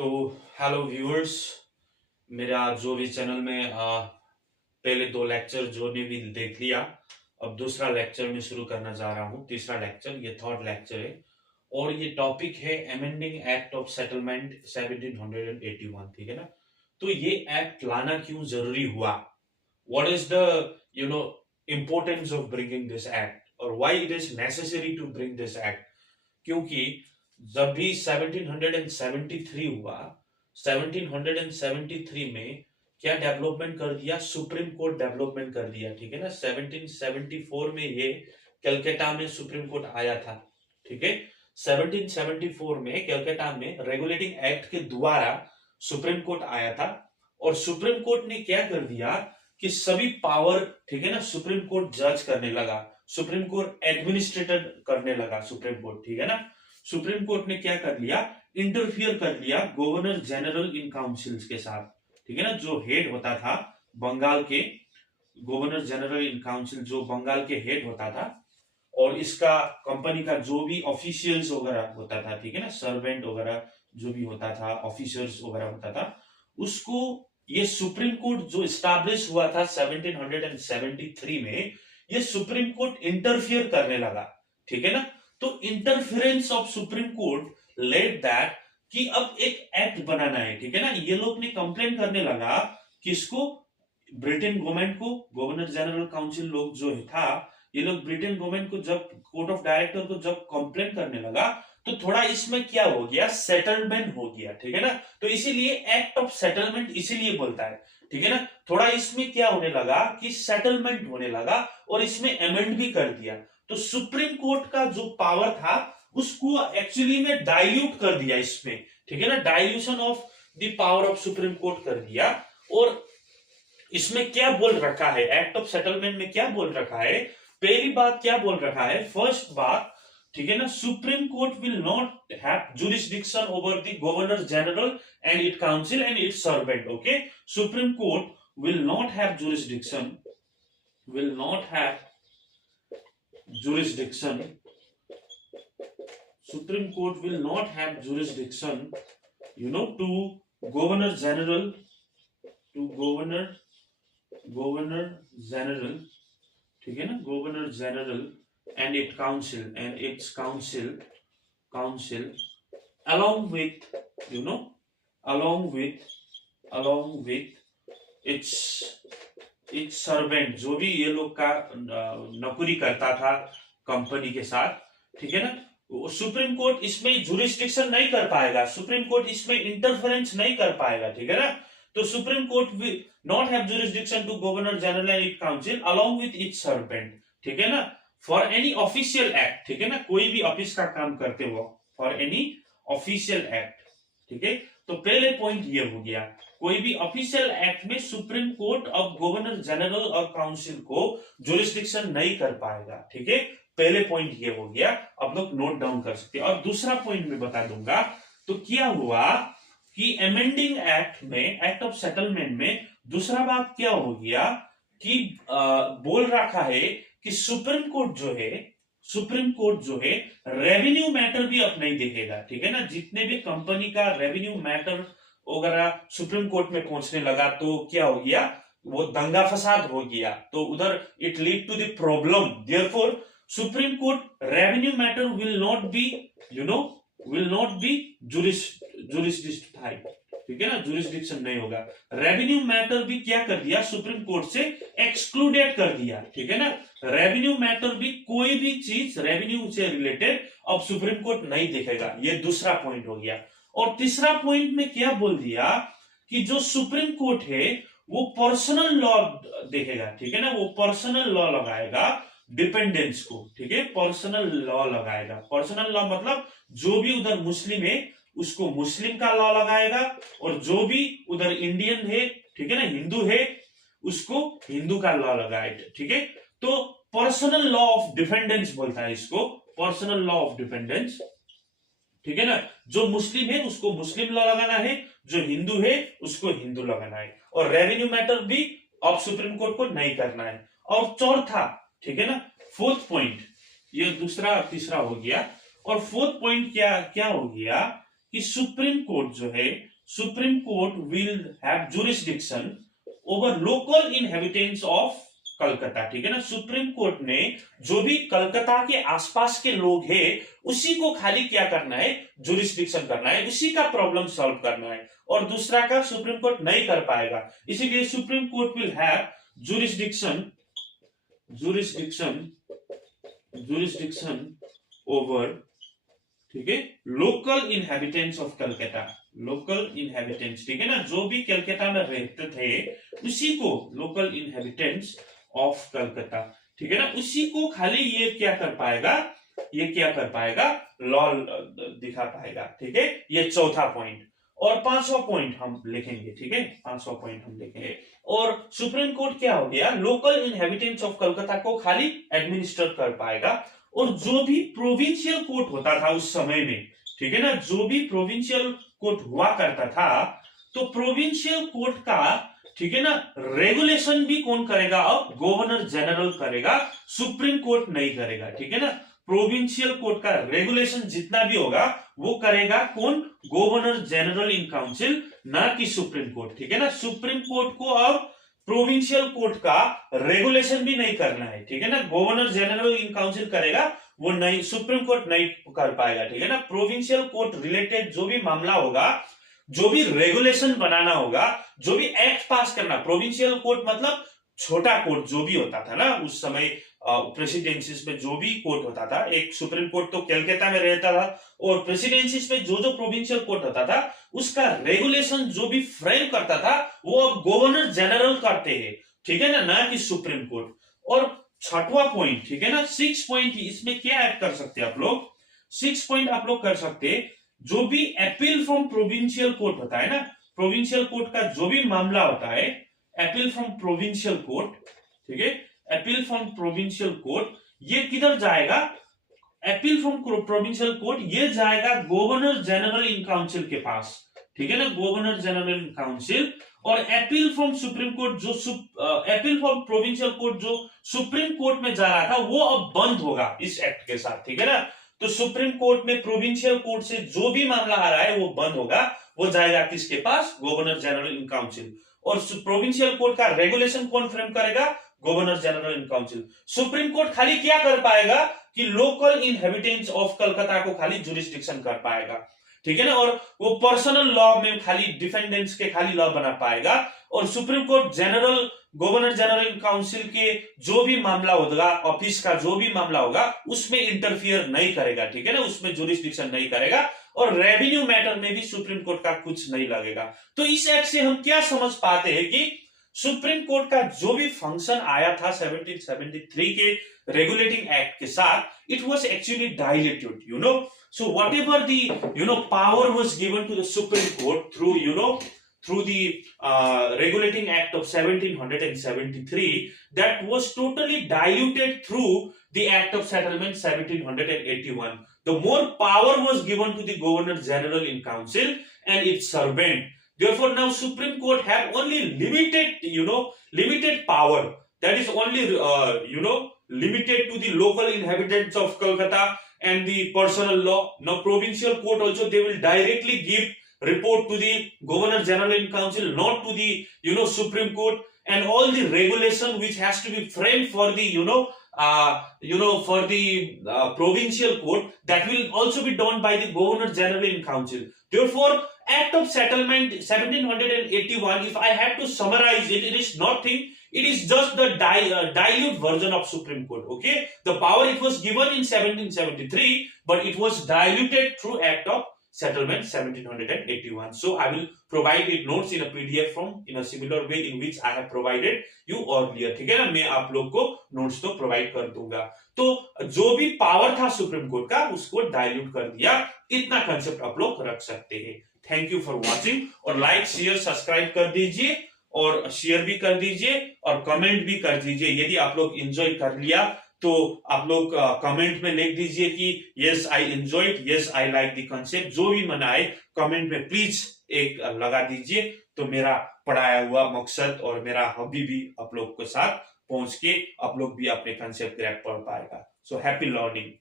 तो hello viewers. मेरा जो भी चैनल में पहले दो लेक्चर जो ने भी देख लिया, अब दूसरा लेक्चर में शुरू करना जा रहा हूँ। तीसरा लेक्चर, ये थर्ड लेक्चर है और ये टॉपिक है अमेंडिंग एक्ट ऑफ सेटलमेंट 1781। ठीक है ना। तो ये एक्ट लाना क्यों जरूरी हुआ, what is the you know importance of bringing this act और why it is necessary to bring this act. क्योंकि जब भी 1773 हुआ, 1773 में क्या डेवलपमेंट कर दिया, सुप्रीम कोर्ट डेवलपमेंट कर दिया। ठीक है ना। 1774 में ये कलकत्ता में सुप्रीम कोर्ट आया था। ठीक है। 1774 में कलकत्ता में रेगुलेटिंग एक्ट के द्वारा सुप्रीम कोर्ट आया था और सुप्रीम कोर्ट ने क्या कर दिया कि सभी पावर, ठीक है ना, सुप्रीम कोर्ट जज करने लगा, सुप्रीम कोर्ट एडमिनिस्ट्रेटर करने लगा सुप्रीम कोर्ट। ठीक है ना। सुप्रीम कोर्ट ने क्या कर लिया, इंटरफियर कर लिया गवर्नर जनरल इन काउंसिल्स के साथ। ठीक है ना। जो हेड होता था बंगाल के, गवर्नर जनरल इन काउंसिल जो बंगाल के हेड होता था, और इसका कंपनी का जो भी ऑफिशियल्स वगैरह होता था, ठीक है ना, सर्वेंट वगैरह जो भी होता था, ऑफिसर्स वगैरह होता था, उसको ये सुप्रीम कोर्ट जो स्टैब्लिश हुआ था 1773 में, ये सुप्रीम कोर्ट इंटरफियर करने लगा। ठीक है ना। तो interference of supreme court let that कि अब एक एक्ट बनाना है। ठीक है ना। ये लोग ने कंप्लेन करने लगा किसको, ब्रिटेन गवर्नमेंट को, गवर्नर जनरल काउंसिल लोग जो था, ये लोग ब्रिटेन गवर्नमेंट को जब कोर्ट ऑफ डायरेक्टर को जब कंप्लेन करने लगा, तो थोड़ा इसमें क्या हो गया, सेटलमेंट हो गया। ठीक है ना। तो इसीलिए एक्ट ऑफ सेटलमेंट इसीलिए बोलता है। ठीक है ना। थोड़ा इसमें क्या होने लगा कि सेटलमेंट होने लगा और इसमें अमेंड भी कर दिया। तो सुप्रीम कोर्ट का जो पावर था उसको एक्चुअली में डाइल्यूट कर दिया इसमें। ठीक है ना। Dilution of the power of supreme court कर दिया। और इसमें क्या बोल रखा है, एक्ट ऑफ सेटलमेंट में क्या बोल रखा है, पहली बात क्या बोल रखा है, फर्स्ट बात, ठीक है ना, supreme Court will not have jurisdiction over the governor General and it council and it servant. Okay. Supreme Court will not have jurisdiction, will not have jurisdiction, supreme court will not have jurisdiction, to governor general, to governor general, ठीक है ना, governor general and its council along with, along with its servant, जो भी ये लोग का नौकरी करता था कंपनी के साथ। ठीक है ना। सुप्रीम कोर्ट इसमें जुरिस्डिक्शन नहीं कर पाएगा, सुप्रीम कोर्ट इसमें इंटरफेरेंस नहीं कर पाएगा। ठीक है ना। तो Supreme Court will not have jurisdiction to Governor General and it council along with it servant. ठीक है ना। फॉर एनी ऑफिशियल एक्ट, ठीक है ना, कोई भी ऑफिस का काम करते हो, फॉर एनी ऑफिशियल एक्ट। ठीक है। तो पहले पॉइंट ये हो गया, कोई भी ऑफिशियल एक्ट में सुप्रीम कोर्ट अब गवर्नर जनरल और काउंसिल को जुरिस्डिक्शन नहीं कर पाएगा। ठीक है। पहले पॉइंट ये हो गया, अब लोग नोट डाउन कर सकते हैं। और दूसरा पॉइंट मैं बता दूंगा। तो क्या हुआ कि अमेंडिंग एक्ट में, एक्ट ऑफ सेटलमेंट में दूसरा बात क्या हो गया कि बोल रखा है कि सुप्रीम कोर्ट जो है रेवेन्यू मैटर भी अब नहीं देखेगा। ठीक है ना। जितने भी कंपनी का रेवेन्यू मैटर वगैरह सुप्रीम कोर्ट में पहुंचने लगा तो क्या हो गया, वो दंगा फसाद हो गया, तो उधर it lead to the problem. Therefore Supreme Court revenue matter will not be, will not be jurisdiction. ठीक है ना। जुरिस्डिक्शन नहीं होगा। रेवेन्यू मैटर भी क्या कर दिया, सुप्रीम कोर्ट से एक्सक्लूडेड कर दिया। ठीक है ना। रेवेन्यू मैटर भी, कोई भी चीज रेवेन्यू से रिलेटेड अब सुप्रीम कोर्ट नहीं देखेगा। ये दूसरा पॉइंट हो गया। और तीसरा पॉइंट में क्या बोल दिया कि जो सुप्रीम कोर्ट है वो पर्सनल लॉ देखेगा। ठीक है ना। वो पर्सनल लॉ लगाएगा डिपेंडेंस को। ठीक है। पर्सनल लॉ लगाएगा। पर्सनल लॉ मतलब जो भी उधर मुस्लिम है उसको मुस्लिम का लॉ लगाएगा, और जो भी उधर इंडियन है, ठीक है ना, हिंदू है, उसको हिंदू का लॉ लगाएगा। ठीक है। तो पर्सनल लॉ ऑफ डिपेंडेंस बोलता है इसको, पर्सनल लॉ ऑफ डिपेंडेंस। ठीक है ना। जो मुस्लिम है उसको मुस्लिम लॉ लगाना है, जो हिंदू है उसको हिंदू लगाना है, और रेवेन्यू मैटर भी अब सुप्रीम कोर्ट को नहीं करना है। और चौथा, ठीक है ना, फोर्थ पॉइंट, ये दूसरा तीसरा हो गया। और फोर्थ पॉइंट क्या क्या हो गया कि सुप्रीम कोर्ट जो है, supreme Court will have jurisdiction over local inhabitants of Calcutta, ठीक है ना। सुप्रीम कोर्ट ने जो भी कलकत्ता के आसपास के लोग हैं उसी को खाली क्या करना है, जुरिस्डिक्शन करना है, उसी का प्रॉब्लम सॉल्व करना है, और दूसरा का सुप्रीम कोर्ट नहीं कर पाएगा। इसीलिए supreme Court will have jurisdiction over, ठीक है, local inhabitants of Calcutta, local inhabitants, ठीक है ना, जो भी कलकत्ता में रहते थे उसी को लोकल इनहेबिटेंट्स ऑफ कलकत्ता, ठीक है ना, उसी को खाली ये क्या कर पाएगा, ये क्या कर पाएगा, लॉ दिखा पाएगा, ठीक है। ये चौथा पॉइंट। और 5वां पॉइंट हम लिखेंगे, ठीक है, 5वां पॉइंट हम लिखेंगे। और सुप्रीम कोर्ट क्या हो गया, लोकल इनहेबिटेंट्स ऑफ कलकत्ता को खाली एडमिनिस्टर कर पाएगा, और जो भी प्रोविंशियल कोर्ट होता था उस समय में, ठीक है ना, जो भी प्रोविंशियल कोर्ट हुआ करता था, तो प्रोविंशियल कोर्ट का, ठीक है ना, रेगुलेशन भी कौन करेगा, अब गवर्नर जनरल करेगा, सुप्रीम कोर्ट नहीं करेगा, ठीक है ना। प्रोविंशियल कोर्ट का रेगुलेशन जितना भी होगा वो करेगा कौन, गवर्नर जनरल इन काउंसिल, ना कि सुप्रीम कोर्ट, ठीक है ना। सुप्रीम कोर्ट को अब प्रोविंशियल कोर्ट का रेगुलेशन भी नहीं करना है, ठीक है ना, गवर्नर जनरल इन काउंसिल करेगा, वो नहीं, सुप्रीम कोर्ट नहीं कर पाएगा, ठीक है ना। प्रोविंशियल कोर्ट रिलेटेड जो भी मामला होगा, जो भी रेगुलेशन बनाना होगा, जो भी एक्ट पास करना, प्रोविंशियल कोर्ट मतलब छोटा कोर्ट जो भी होता था ना उस समय, प्रेसिडेंसीज में जो भी कोर्ट होता था, एक सुप्रीम कोर्ट तो कलकत्ता में रहता था, और प्रेसिडेंसीज में जो जो प्रोविंशियल कोर्ट होता था उसका रेगुलेशन जो भी फ्रेम करता था वो अब गवर्नर जनरल करते हैं, ठीक है ना कि सुप्रीम कोर्ट। और 6वां पॉइंट, ठीक है ना, 6 पॉइंट, इसमें क्या ऐड कर सकते हैं आप लोग, 6 पॉइंट आप लोग कर सकते हैं, जो भी अपील फ्रॉम प्रोविंशियल कोर्ट होता है ना, प्रोविंशियल कोर्ट का जो भी मामला होता है, अपील फ्रॉम प्रोविंशियल कोर्ट, ठीक है, अपील फ्रॉम प्रोविंशियल कोर्ट, ये किधर जाएगा, अपील फ्रॉम प्रोविंशियल कोर्ट ये जाएगा गवर्नर जनरल इन काउंसिल के पास, ठीक है ना, गवर्नर जनरल इन काउंसिल। और अपील फ्रॉम सुप्रीम कोर्ट, जो अपील फ्रॉम प्रोविंशियल कोर्ट जो सुप्रीम कोर्ट में जा रहा था वो अब बंद होगा इस एक्ट के साथ, ठीक है ना। तो सुप्रीम कोर्ट में प्रोविंशियल कोर्ट से जो भी मामला आ रहा है वो बंद होगा, वो जाएगा किसके पास, गवर्नर जनरल इन काउंसिल। और प्रोविंशियल कोर्ट का रेगुलेशन कौन फ्रेम करेगा, governor general in council. Supreme court खाली क्या कर पाएगा कि लोकल इनहेबिटेंट्स ऑफ कलकत्ता को खाली जुरिस्डिक्शन कर पाएगा, ठीक है ना, और वो पर्सनल लॉ में खाली डिफेंडेंट्स के खाली लॉ बना पाएगा। और supreme court general, governor general in council के जो भी मामला होगा, ऑफिस का जो भी मामला होगा उसमें इंटरफियर नहीं करेगा, ठीक है ना, उसमें जुरिस्डिक्शन नहीं करेगा, और रेवेन्यू मैटर में भी सुप्रीम कोर्ट का कुछ नहीं लगेगा। तो इस एक्ट से हम क्या समझ पाते हैं कि सुप्रीम कोर्ट का जो भी फंक्शन आया था 1773 के रेगुलेटिंग एक्ट के साथ, it was actually diluted, you know. So whatever the, you know, power was given to the Supreme Court through, you know, through the regulating act of 1773, that was totally diluted through the act of settlement 1781. The more power was given to the governor general in council and its servant. Therefore now Supreme Court have only limited, you know, limited power, that is only you know, limited to the local inhabitants of Kolkata and the personal law. Now provincial court also, they will directly give report to the governor general in council, not to the, you know, Supreme Court. And all the regulation which has to be framed for the, you know, for the provincial court, that will also be done by the governor general in council. Therefore act of settlement 1781, if I have to summarize it, it is nothing, it is just the dilute version of Supreme Court, okay. The power it was given in 1773, but it was diluted through act of settlement 1781. So I will provide it notes in a PDF form in a similar way in which I have provided you earlier, ठीक है ना, मैं आप लोग को notes तो provide कर दूंगा। तो जो भी पावर था सुप्रीम कोर्ट का उसको डाइल्यूट कर दिया, इतना कंसेप्ट आप लोग रख सकते हैं। थैंक यू फॉर वॉचिंग, और लाइक शेयर सब्सक्राइब कर दीजिए, और शेयर भी कर दीजिए, और कमेंट भी कर दीजिए। यदि आप लोग एंजॉय कर लिया तो आप लोग कमेंट में लिख दीजिए कि yes I enjoyed, yes I like the concept, जो भी मना आए कमेंट में प्लीज एक लगा दीजिए, तो मेरा पढ़ाया हुआ मकसद और मेरा हॉबी भी आप लोग के साथ पहुंच के आप लोग भी अपने कंसेप्ट ग्रैब कर पाएगा। So happy learning.